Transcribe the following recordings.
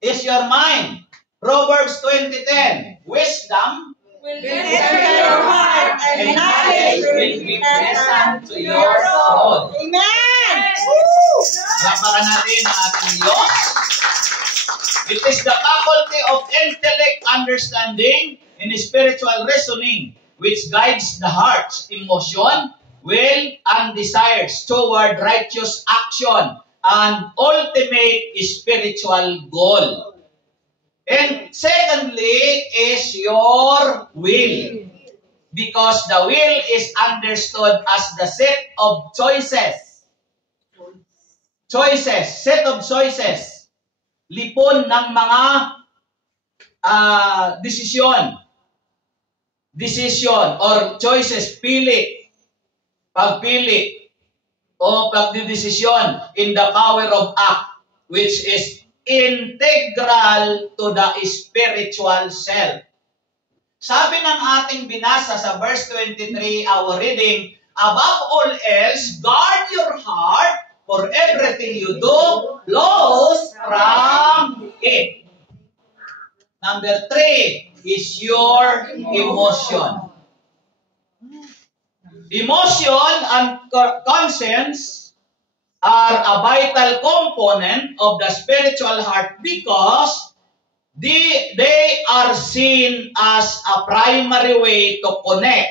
is your mind. Proverbs 20:10. Wisdom will enter your heart, and knowledge will be pleasant to your soul. Amen! Lapakan natin ang ating Diyos. It is the faculty of intellect, understanding, and spiritual reasoning which guides the heart's emotion, will, and desires toward righteous action and ultimate spiritual goal. And secondly is your will. Because the will is understood as the set of choices. Set of choices. Lipon ng mga decision or choices, pagpili o pagdidesisyon in the power of act, which is integral to the spiritual self. Sabi ng ating binasa sa verse 23, our reading, above all else, guard your heart, for everything you do flows from it. Number 3 is your emotion. Emotion and conscience are a vital component of the spiritual heart because they are seen as a primary way to connect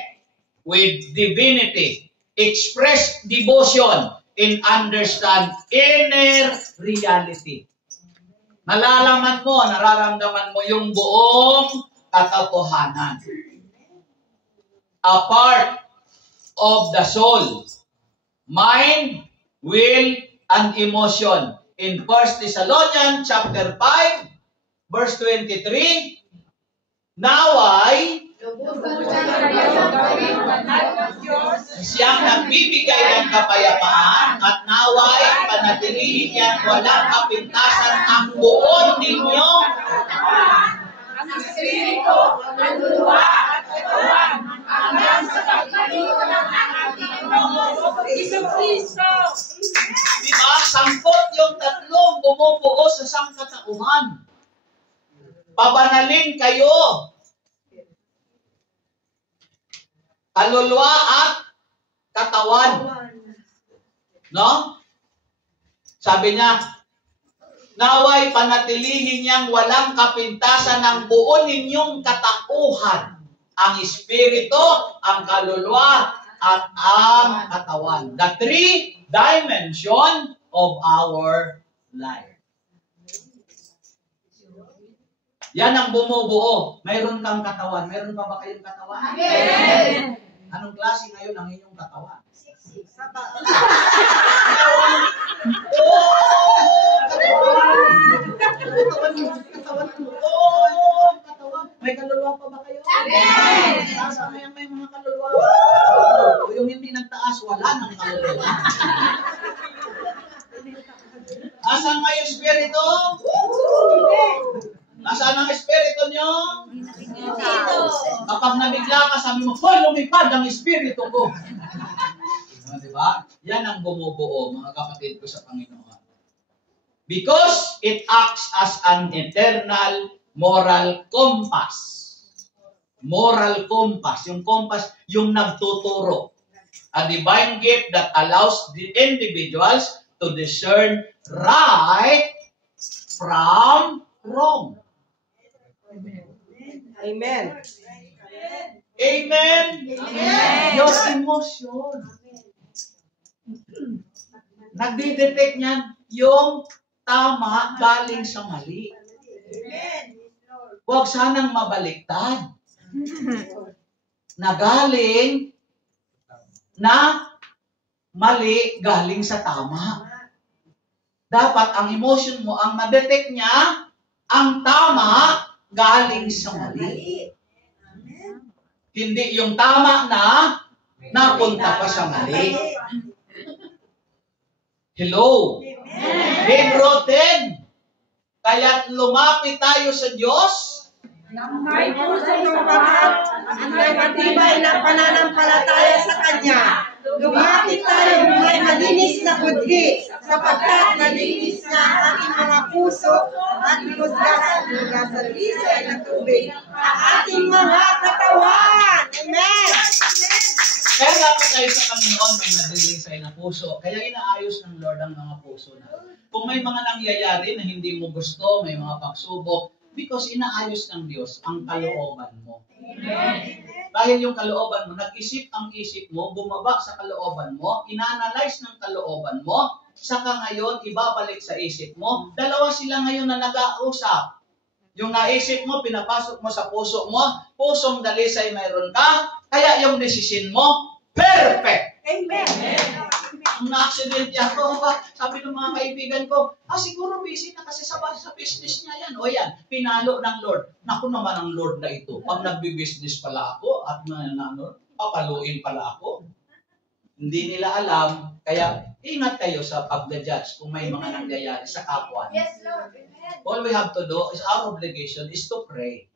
with divinity, express devotion, and understand inner reality. Nararamdaman mo yung buong katotohanan. A part of the soul, mind, will, and emotion. In 1 Thessalonians chapter 5, verse 23, naway siyang nagbibigay ng kapayapaan at naway panatilihin niyang walang kapintasan ang buon ninyo. Ang espiritu, ang luwa at katawan, hanggang sa pagkaroon ng ating Panginoon Jesucristo. Diba? Sangkot yung tatlong bumubuo sa sangkatauhan. Pabanalin kayo. Kaluluwa at katawan. No? Sabi niya, naway panatilihin niyang walang kapintasan ng buo ninyong katauhan. Ang espiritu, ang kaluluwa, at ang katawan. The 3 dimension of our life. Yan ang bumubuo. Mayroon kang katawan. Mayroon pa ba kayong katawan? Amen! Anong klase ngayon ang inyong katawan? Katawan. May kaluluwa pa ba kayo? Amen! Saan ngayon may mga kaluluwa? Yung hindi nagtaas, wala nang kaluluwa. Asan nga yung espiritu? Nasaan ang espiritu nyo? Kapag nabigla ka, sabi mo, hoy, lumipad ang espiritu ko. Diba? Yan ang bumubuo, mga kapatid ko sa Panginoon. Because it acts as an eternal moral compass. Moral compass. Yung compass, yung nagtuturo. A divine gift that allows the individuals to discern right from wrong. Amen. Amen. Amen. Your emotion. Nagdi-detect niyan yung tama galing sa mali. Huwag sanang mabaliktad. Na galing na mali galing sa tama. Dapat ang emotion mo, ang ma-detect niya, ang tama galing sa mali. Hindi yung tama na napunta pa sa mali. Hello? Hebrew 10. Kaya't lumapit tayo sa Diyos. May puso ng banal, ang may matibay na pananampalataya sa Kanya. Lumapit tayo may malinis na budhi, sapagkat malinis na ang ating mga puso at hinusgasan mula sa lisay ng tubig ang ating mga katawan. Amen! Kaya lapit tayo sa Panginoon, may nadilisay na puso. Kaya inaayos ng Lord ang mga puso natin. Kung may mga nangyayari na hindi mo gusto, may mga pagsubok, because inaayos ng Diyos ang kalooban mo. Amen. Dahil yung kalooban mo, nag-isip ang isip mo, bumaba sa kalooban mo, inanalyze ng kalooban mo, saka ngayon ibabalik sa isip mo. Dalawa sila ngayon na nag-ausap. Yung naisip mo, pinapasok mo sa puso mo, pusong dalisay mayroon ka, kaya yung decision mo, perfect. Amen. Ang na-accident ako, sabi ng mga kaibigan ko, siguro busy na kasi sa business niya yan. O yan, pinalo ng Lord. Naku naman ang Lord na ito. Pag nagbi-business pala ako at papaluin pala ako. Hindi nila alam, kaya ingat kayo sa pag-judge kung may mga nangyayari sa kapwa. Yes, Lord. Amen. All we have to do is our obligation is to pray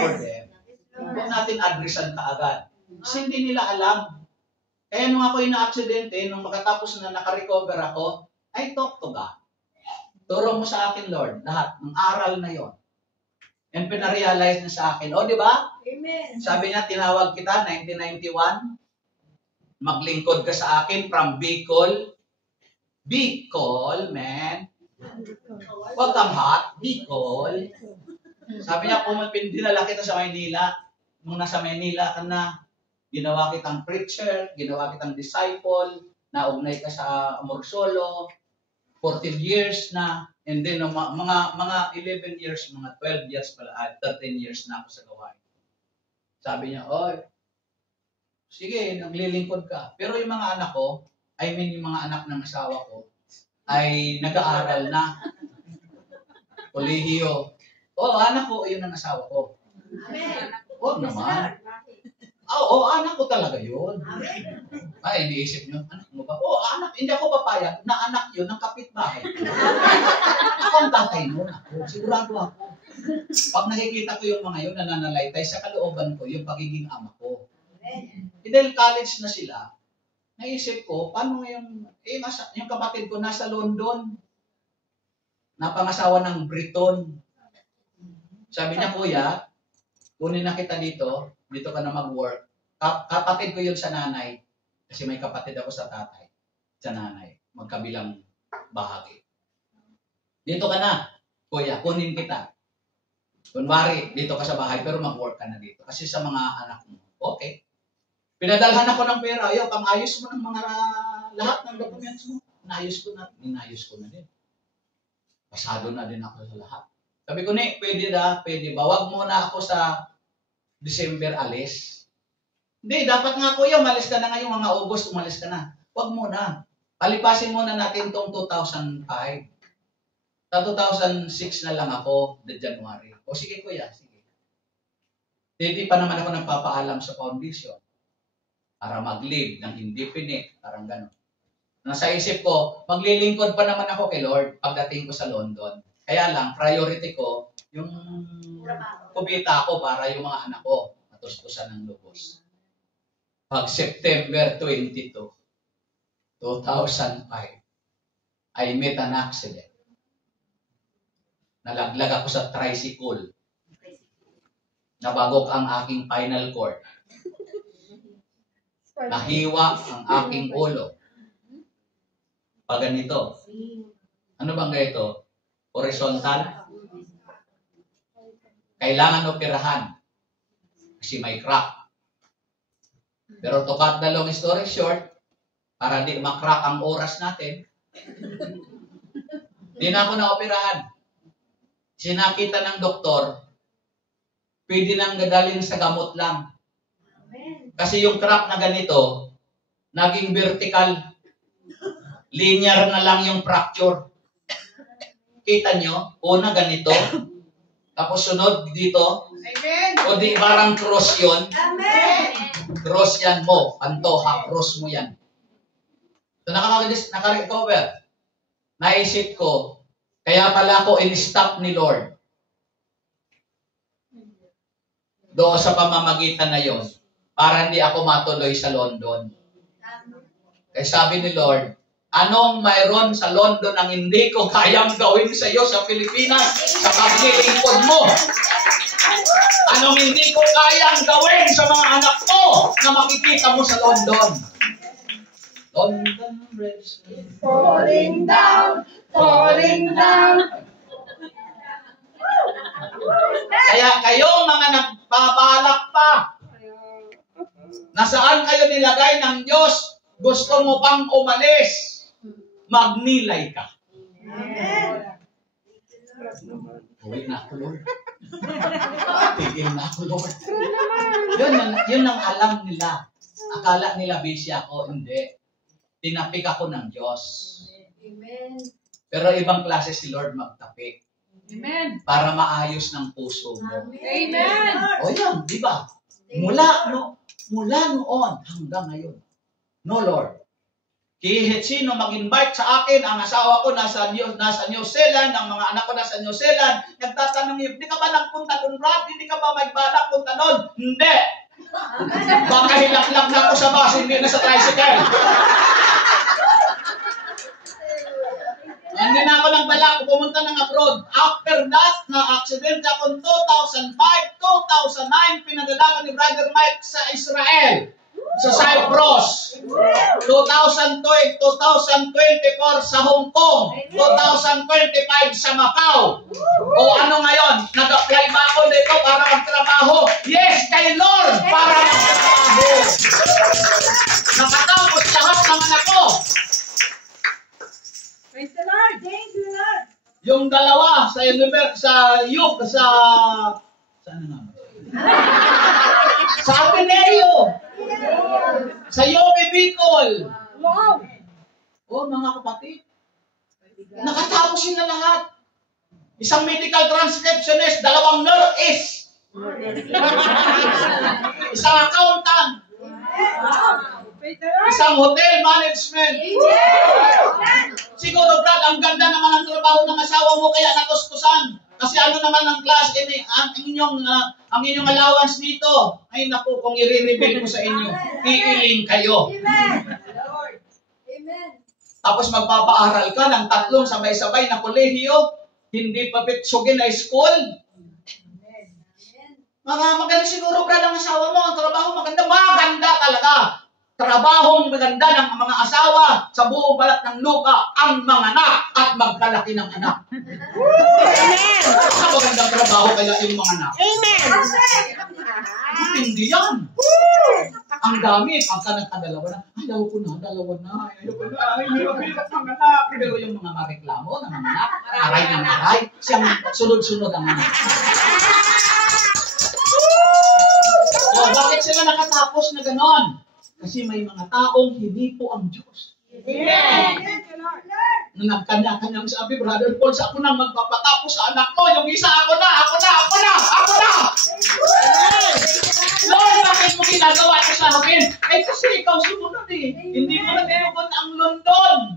for them. Huwag natin addressan kaagad. Kasi hindi nila alam. Kaya nung ako na-aksidente, nung makatapos na nakarecover ako, I talk to God. Turo mo sa akin, Lord, lahat ng aral na yon. And pinarealize na sa akin. O, di ba? Amen. Sabi niya, tinawag kita, 1991. Maglingkod ka sa akin from Bicol. Bicol, man. Huwag kang hot. Bicol. Sabi niya, dinala kita sa Maynila. Nung nasa Maynila ka na, ginawa kitang preacher, ginawa kitang disciple, naugnay ka sa Amorsolo, 14 years na, and then mga 11 years, mga 12 years pala, 13 years na ako sa gawain. Sabi niya, oy, sige, naglilingkod ka. Pero yung mga anak ko, yung mga anak ng asawa ko, ay nag-aaral na. Kolehiyo. Anak ko, yun ang asawa ko. Amen. Huwag naman. Anak ko talaga yun. Amen. Ay, iniisip nyo, anak mo ba? Anak, hindi ako papayag na anak yun ng kapitbahay. Ako ang tatay nun ako. Sigurado ako. Pag nakikita ko yung mga yun, nananalaytay sa kalooban ko, yung pagiging ama ko. Amen. Dahil college na sila, naisip ko, paano yung kapatid ko nasa London, napangasawa ng Briton. Sabi niya, kuya, kunin na kita dito ka na mag-work. Kapatid ko yun sa nanay, kasi may kapatid ako sa tatay, sa nanay, magkabilang bahagi. Dito ka na, kuya, kunin kita. Kunwari, dito ka sa bahay, pero mag-work ka na dito. Kasi sa mga anak mo, okay. Pinadalhan ako ng pera, pang-ayos mo ng mga lahat ng documents mo. Inayos ko na din. Pasado na din ako sa lahat. Sabi ko, pwede ba? Wag muna ako sa December alis. Hindi, dapat nga kuya, umalis ka na ngayong mga August, umalis ka na. Wag muna. Palipasin muna natin tong 2005. Sa 2006 na lang ako, the January. O sige kuya, sige. Hindi pa naman ako nagpapaalam sa foundation para mag-leave ng indefinite, parang gano'n. Nasa isip ko, maglilingkod pa naman ako kay Lord pagdating ko sa London. Kaya lang, priority ko, yung kubita ko para yung mga anak ko matustusan ng lubos. Pag September 22, 2005, I met an accident. Nalaglag ako sa tricycle. Nabagok ang aking spinal cord. Nahiwa ang aking ulo. Pag ganito. Ano bang ganito? Horizontal? Kailangan operahan. Kasi may crack. Pero to cut the long story short, para di makrack ang oras natin, di na ako na-operahan. Sinakita ng doktor, pwede nang gadalhin sa gamot lang. Kasi yung crack na ganito, naging vertical. Linear na lang yung fracture. Kita nyo? Una ganito. Tapos sunod dito. Amen. O di parang cross yun. Amen. Cross yan mo. Pantoha, cross mo yan. So naka-recover. Naisip ko, kaya pala ako in-stop ni Lord. Doon sa pamamagitan na yon, para hindi ako matuloy sa London. Kaya sabi ni Lord, anong mayroon sa London ang hindi ko kayang gawin sa iyo sa Pilipinas sa paglilingkod mo? Anong hindi ko kayang gawin sa mga anak ko na makikita mo sa London? London Bridge Falling down, falling down. Kaya kayong mga nagbabalak pa, nasaan kayo nilagay ng Diyos? Gusto mo pang umalis? Magnilay ka. Uwi na ako, Lord. Tigil na ako, Lord. Yun ang alam nila. Akala nila busy ako. Hindi. Tinapik ako ng Diyos. Amen. Pero ibang klase si Lord magtapik. Amen. Para maayos ng puso mo. Amen. O yan, di ba? Mula noon hanggang ngayon. No, Lord. Kahit sino mag-invite sa akin, ang asawa ko nasa New Zealand, ang mga anak ko nasa New Zealand, nagtatanong, hindi ka ba nagpunta doon, Brad? Hindi ka ba magbalak punta doon? Hindi. Baka hilak-lak na ako sa bus, hindi na sa tricycle. Hindi na ako nagbalak, pumunta ng abroad. After that, na-accident ako 2005, 2009, pinadala ko ni Brother Mike sa Israel. Sa Cyprus, 2024 sa Hong Kong, 2025 sa Macau. O ano ngayon? Nag-apply ba ako dito para magtrabaho? Yes, kay Lord, para magtrabaho. Nakatapos lahat ng anak ko. Praise the Lord. Thank you, Lord. Yung dalawa sa saan na naman? Sa Ateneo. Sa Yobe Bicol. Wow. Oh, mga kapatid. Nakatapos sila lahat. Isang medical transcriptionist, 2 nurse. Isang accountant. Praise the Lord. Isang hotel management. Siguro, Brad, ang ganda naman ang trabaho ng asawa mo kaya natuskusan. Kasi ano naman ang class, ang inyong allowance dito. Ay naku, kung i-reveal ko sa inyo, iiling kayo. Amen. Tapos magpapaaral ka ng 3 sabay-sabay na kolehiyo, hindi pa pitsugin na school. Maganda siguro, Brad, ang asawa mo, ang trabaho maganda talaga. Trabahong maganda ng mga asawa sa buong balat ng lupa ang mga anak at magkalaki ng anak. Amen. Sa magandang trabaho kaya yung mga anak. Amen. Hindi yan. Ang dami, pagka nagkadalawa na, ayaw ko na, dalawa na, ayaw ng anak. Pero yung mga mareklamo ng mga anak, aray ng aray, siyang sunod-sunod ang anak. So, bakit sila nakatapos na ganon? Kasi may mga taong hinipo ang Diyos. Amen. Nung nagkanya-kanyang sabi, Brother Paul, sa ako na magpapatapos sa anak ko. Yung isa, ako na! Lord, bakit mo ginagawa ito sa akin? Ay, kasi ikaw sumunod eh. Hindi mo na tinukod ang London.